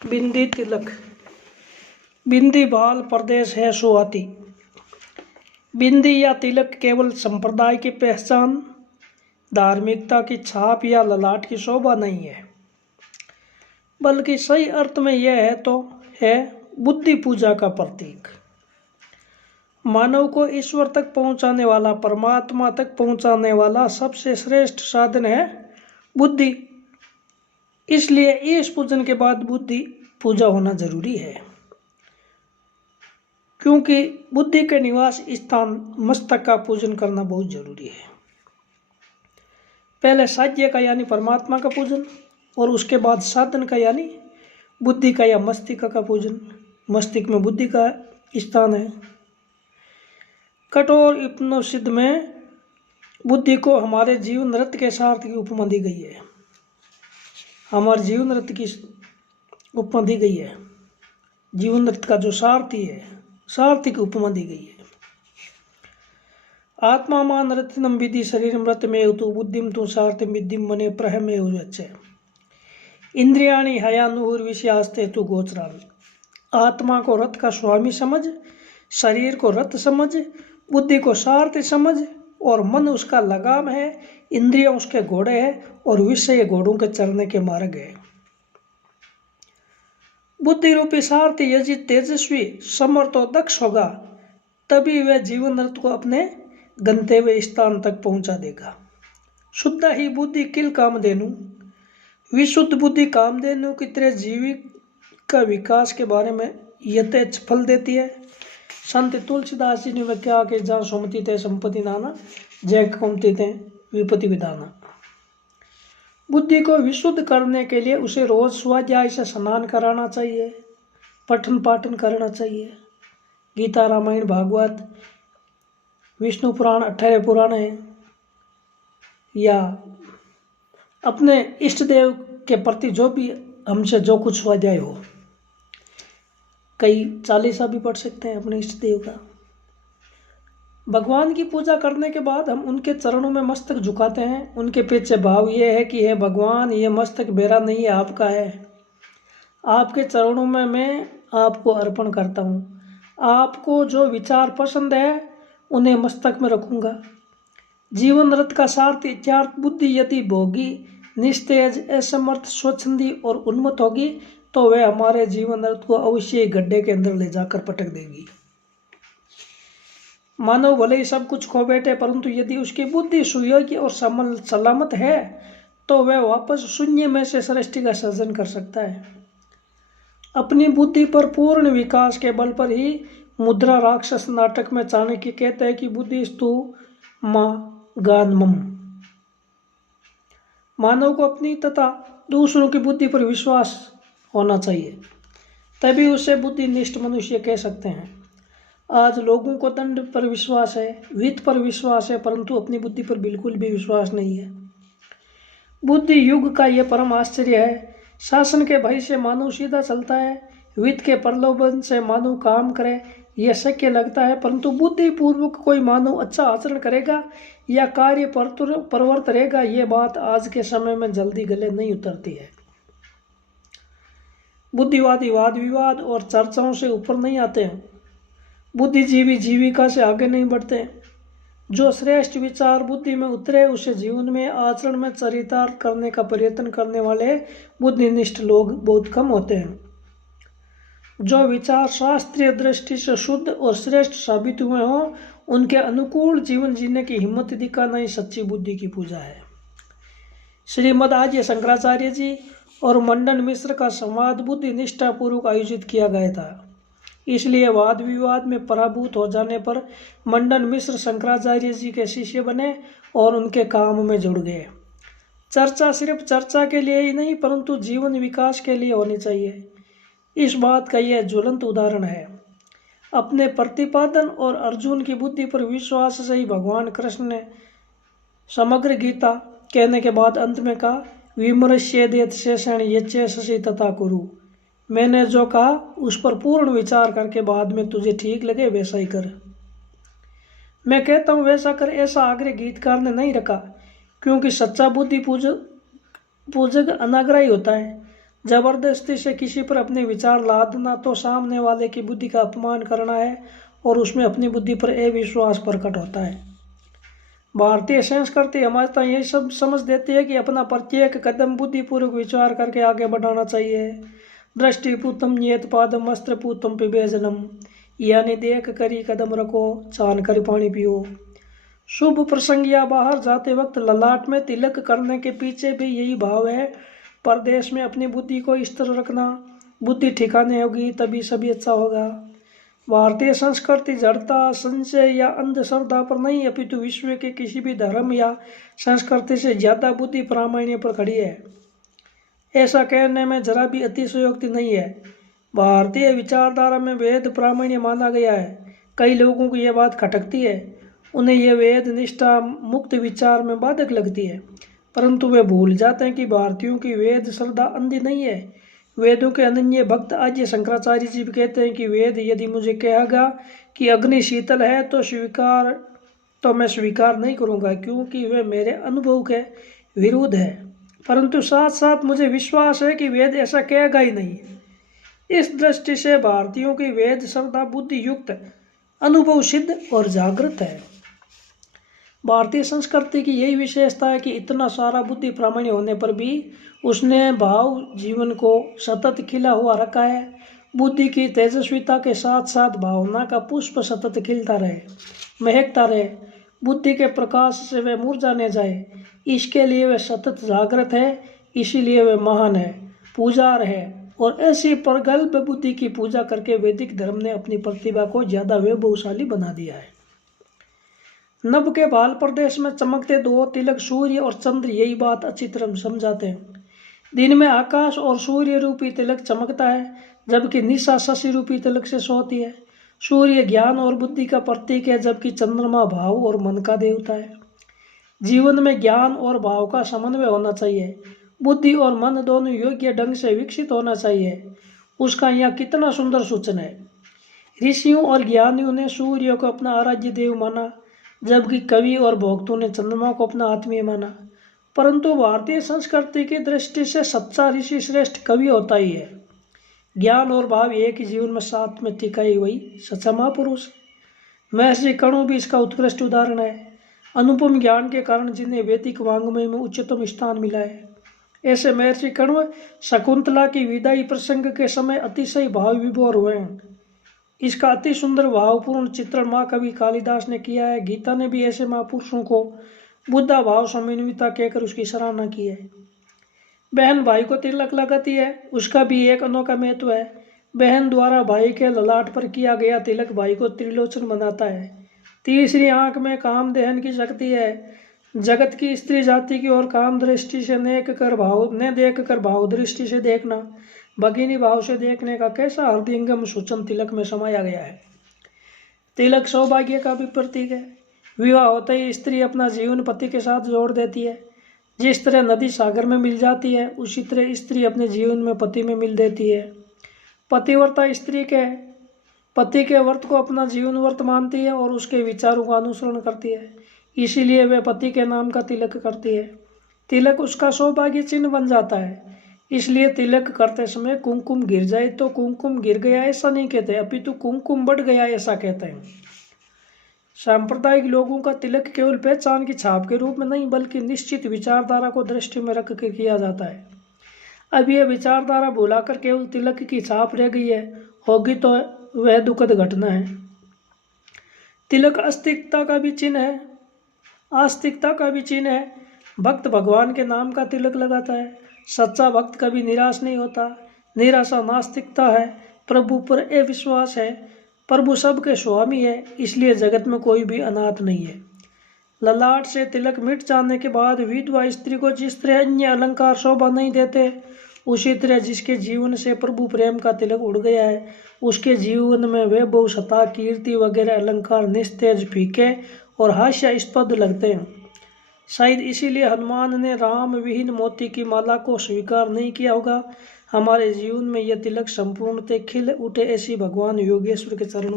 बिंदी तिलक। बिंदी बाल प्रदेश है सुहाती। बिंदी या तिलक केवल संप्रदाय की पहचान, धार्मिकता की छाप या ललाट की शोभा नहीं है, बल्कि सही अर्थ में यह है बुद्धि पूजा का प्रतीक। मानव को ईश्वर तक पहुंचाने वाला, परमात्मा तक पहुंचाने वाला सबसे श्रेष्ठ साधन है बुद्धि। इसलिए ईश पूजन के बाद बुद्धि पूजा होना जरूरी है, क्योंकि बुद्धि के निवास स्थान मस्तक का पूजन करना बहुत जरूरी है। पहले साध्य का यानी परमात्मा का पूजन, और उसके बाद साधन का यानी बुद्धि का या मस्तिष्क का पूजन। मस्तिष्क में बुद्धि का स्थान है। कठोर उपनिषद में बुद्धि को हमारे जीवन रथ के सारथ की उपमा दी गई है। हमारे जीवन रथ की उपमा दी गई है। जीवन रथ का जो सारथी है, सारथी की उपमा दी गई है। आत्मा मान रथिनम विधि शरीरम रथ में तु बुद्धिम तु सारथिम विद्धिम मने प्रहमेव वच्चे इंद्रियाणि हयानुहुर विषयास्ते तु गोचराणि। आत्मा को रथ का स्वामी समझ, शरीर को रथ समझ, बुद्धि को सारथी समझ, और मन उसका लगाम है, इंद्रिय उसके घोड़े हैं, और विषय घोड़ों के चलने के मार्ग है। बुद्धि रूपी सारथी यदि तेजस्वी, समर्थ और दक्ष होगा, तभी वह जीवन रथ को अपने गंतव्य स्थान तक पहुंचा देगा। शुद्ध ही बुद्धि किल कामधेनु। विशुद्ध बुद्धि कामधेनु की तरह जीवित का विकास के बारे में यथेच फल देती है। संत तुलसीदास जी ने क्या कि जहाँ सुमति थे संपत्ति नाना, जय कुमति थे विपत्ति विधाना। बुद्धि को विशुद्ध करने के लिए उसे रोज स्वाध्याय से स्नान कराना चाहिए, पठन पाठन करना चाहिए। गीता, रामायण, भागवत, विष्णु पुराण, 18 पुराण है, या अपने इष्ट देव के प्रति जो भी हमसे जो कुछ स्वाध्याय हो। कई चालीसा भी पढ़ सकते हैं अपने इष्ट देव का। भगवान की पूजा करने के बाद हम उनके चरणों में मस्तक झुकाते हैं। उनके पीछे भाव ये है कि हे भगवान, ये मस्तक मेरा नहीं है, आपका है। आपके चरणों में मैं आपको अर्पण करता हूँ। आपको जो विचार पसंद है उन्हें मस्तक में रखूँगा। जीवन रथ का सारथी इत्यार्थ बुद्धि यदि भोगी, निस्तेज, असमर्थ, स्वच्छंदी और उन्मत्त होगी, तो वह हमारे जीवन रथ को अवश्य गड्ढे के अंदर ले जाकर पटक देगी। मानव भले ही सब कुछ खो बैठे, परंतु यदि उसकी बुद्धि सुयोग्य और सलामत है, तो वह वापस शून्य में से सृष्टि का सृजन कर सकता है। अपनी बुद्धि पर पूर्ण विकास के बल पर ही मुद्रा राक्षस नाटक में चाणक्य कहते हैं कि बुद्धिस्तु मां गानमम। मानव को अपनी तथा दूसरों की बुद्धि पर विश्वास होना चाहिए, तभी उसे बुद्धिनिष्ठ मनुष्य कह सकते हैं। आज लोगों को दंड पर विश्वास है, वित्त पर विश्वास है, परंतु अपनी बुद्धि पर बिल्कुल भी विश्वास नहीं है। बुद्धि युग का यह परम आश्चर्य है। शासन के भय से मानव सीधा चलता है, वित्त के प्रलोभन से मानव काम करे, यह शक्य लगता है, परंतु बुद्धि पूर्वक कोई मानव अच्छा आचरण करेगा या कार्य प्रवृत्त रहेगा, यह बात आज के समय में जल्दी गले नहीं उतरती है। बुद्धिवादी वाद विवाद और चर्चाओं से ऊपर नहीं आते हैं। बुद्धिजीवी जीविका से आगे नहीं बढ़ते। जो श्रेष्ठ विचार बुद्धि में उतरे, उसे जीवन में आचरण में चरितार्थ करने का प्रयत्न करने वाले बुद्धिनिष्ठ लोग बहुत कम होते हैं। जो विचार शास्त्रीय दृष्टि से शुद्ध और श्रेष्ठ साबित हुए हों, उनके अनुकूल जीवन जीने की हिम्मत दिखाना ही सच्ची बुद्धि की पूजा है। श्रीमद आर्य शंकराचार्य जी और मंडन मिश्र का संवाद बुद्धि निष्ठापूर्वक आयोजित किया गया था। इसलिए वाद विवाद में पराभूत हो जाने पर मंडन मिश्र शंकराचार्य जी के शिष्य बने और उनके काम में जुड़ गए। चर्चा सिर्फ चर्चा के लिए ही नहीं, परंतु जीवन विकास के लिए होनी चाहिए। इस बात का यह ज्वलंत उदाहरण है। अपने प्रतिपादन और अर्जुन की बुद्धि पर विश्वास से ही भगवान कृष्ण ने समग्र गीता कहने के बाद अंत में कहा, विमर्श्येदेत शेषेण यच्चेषसि तथा कुरु। मैंने जो कहा उस पर पूर्ण विचार करके बाद में तुझे ठीक लगे वैसा ही कर। मैं कहता हूँ वैसा कर, ऐसा आग्रह गीतकार ने नहीं रखा, क्योंकि सच्चा बुद्धि पूजक अनाग्रही होता है। जबरदस्ती से किसी पर अपने विचार लादना तो सामने वाले की बुद्धि का अपमान करना है और उसमें अपनी बुद्धि पर अविश्वास प्रकट होता है। भारतीय संस्कृति हमारे तक यही सब समझ देती है कि अपना प्रत्येक कदम बुद्धिपूर्वक विचार करके आगे बढ़ाना चाहिए। दृष्टिपूतम नियत पादम अस्त्रपूतम पिबेजनम, यानी देख कर ही कदम रखो, छान कर पानी पियो। शुभ प्रसंग या बाहर जाते वक्त ललाट में तिलक करने के पीछे भी यही भाव है। परदेश में अपनी बुद्धि को स्थिर रखना, बुद्धि ठिकाने होगी तभी सभी अच्छा होगा। भारतीय संस्कृति जड़ता, संशय या अंधश्रद्धा पर नहीं अपितु विश्व के किसी भी धर्म या संस्कृति से ज्यादा बुद्धि प्रामाण्य पर खड़ी है। ऐसा कहने में जरा भी अतिशयोक्ति नहीं है। भारतीय विचारधारा में वेद प्रामाण्य माना गया है। कई लोगों को यह बात खटकती है, उन्हें यह वेद निष्ठा मुक्त विचार में बाधक लगती है, परंतु वे भूल जाते हैं कि भारतीयों की वेद श्रद्धा अंधी नहीं है। वेदों के अनन्य भक्त आद्य शंकराचार्य जी भी कहते हैं कि वेद यदि मुझे कहेगा कि अग्नि शीतल है तो मैं स्वीकार नहीं करूंगा, क्योंकि वे मेरे अनुभव के विरुद्ध है, परंतु साथ साथ मुझे विश्वास है कि वेद ऐसा कहेगा ही नहीं। इस दृष्टि से भारतीयों की वेद श्रद्धा बुद्धि युक्त, अनुभव सिद्ध और जागृत है। भारतीय संस्कृति की यही विशेषता है कि इतना सारा बुद्धि प्रामाण्य होने पर भी उसने भाव जीवन को सतत खिला हुआ रखा है। बुद्धि की तेजस्विता के साथ साथ भावना का पुष्प सतत खिलता रहे, महकता रहे, बुद्धि के प्रकाश से वे मुरझा न जाए, इसके लिए वे सतत जागृत है, इसीलिए वे महान है, पूजार है। और ऐसी प्रगल्भ बुद्धि की पूजा करके वैदिक धर्म ने अपनी प्रतिभा को ज्यादा वैभवशाली बना दिया है। नभ के बाल प्रदेश में चमकते दो तिलक सूर्य और चंद्र यही बात अच्छी तरह समझाते हैं। दिन में आकाश और सूर्य रूपी तिलक चमकता है, जबकि निशा शशि रूपी तिलक से सोती है। सूर्य ज्ञान और बुद्धि का प्रतीक है, जबकि चंद्रमा भाव और मन का देवता है। जीवन में ज्ञान और भाव का समन्वय होना चाहिए। बुद्धि और मन दोनों योग्य ढंग से विकसित होना चाहिए। उसका यह कितना सुंदर सूचन है। ऋषियों और ज्ञानियों ने सूर्य को अपना आराध्य देव माना, जबकि कवि और भक्तों ने चंद्रमा को अपना आत्मीय माना। परंतु भारतीय संस्कृति की दृष्टि से सच्चा ऋषि श्रेष्ठ कवि होता ही है। ज्ञान और भाव एक ही जीवन में साथ में टिकाई हुई सच्चा महापुरुष। महर्षि कणु भी इसका उत्कृष्ट उदाहरण है। अनुपम ज्ञान के कारण जिन्हें वैदिक वांग्मय में उच्चतम स्थान मिला है। ऐसे महर्षि कण्व शकुंतला की विदाई प्रसंग के समय अतिशय भाव विभोर हुए हैं। इसका अति सुंदर भावपूर्ण चित्रण महाकवि कालिदास ने किया है। गीता ने भी ऐसे महापुरुषों को बुद्धा भाव समन्विता कहकर उसकी सराहना की है। बहन भाई को तिलक लगाती है, उसका भी एक अनोखा महत्व है। बहन द्वारा भाई के ललाट पर किया गया तिलक भाई को त्रिलोचन बनाता है। तीसरी आंख में काम दहन की शक्ति है। जगत की स्त्री जाति की ओर काम दृष्टि से न देख कर भाव दृष्टि से देखना, भगिनी भाव से देखने का कैसा हृदयंगम सूचन तिलक में समाया गया है। तिलक सौभाग्य का भी प्रतीक है। विवाह होते ही स्त्री अपना जीवन पति के साथ जोड़ देती है। जिस तरह नदी सागर में मिल जाती है, उसी तरह स्त्री अपने जीवन में पति में मिल देती है। पतिव्रता स्त्री के पति के व्रत को अपना जीवन व्रत मानती है और उसके विचारों का अनुसरण करती है, इसीलिए वे पति के नाम का तिलक करती है। तिलक उसका सौभाग्य चिन्ह बन जाता है। इसलिए तिलक करते समय कुमकुम गिर जाए तो कुमकुम गिर गया ऐसा नहीं कहते, अपितु कुमकुम बढ़ गया ऐसा कहते हैं। सांप्रदायिक लोगों का तिलक केवल पहचान की छाप के रूप में नहीं, बल्कि निश्चित विचारधारा को दृष्टि में रख कर किया जाता है। अब यह विचारधारा भुलाकर केवल तिलक की छाप रह गई है, होगी तो वह दुखद घटना है। तिलक आस्तिकता का भी चिन्ह है, आस्तिकता का भी चिन्ह है। भक्त भगवान के नाम का तिलक लगाता है। सच्चा भक्त कभी निराश नहीं होता। निराशा नास्तिकता है। प्रभु पर अविश्वास है। प्रभु सबके स्वामी है, इसलिए जगत में कोई भी अनाथ नहीं है। ललाट से तिलक मिट जाने के बाद विधवा स्त्री को जिस तरह अन्य अलंकार शोभा नहीं देते, उसी तरह जिसके जीवन से प्रभु प्रेम का तिलक उड़ गया है, उसके जीवन में वैभव, सत्ता, कीर्ति वगैरह अलंकार निस्तेज, फीके और हास्यास्पद लगते हैं। शायद इसीलिए हनुमान ने राम विहीन मोती की माला को स्वीकार नहीं किया होगा। हमारे जीवन में यह तिलक संपूर्णतः खिल उठे, ऐसी भगवान योगेश्वर के चरणों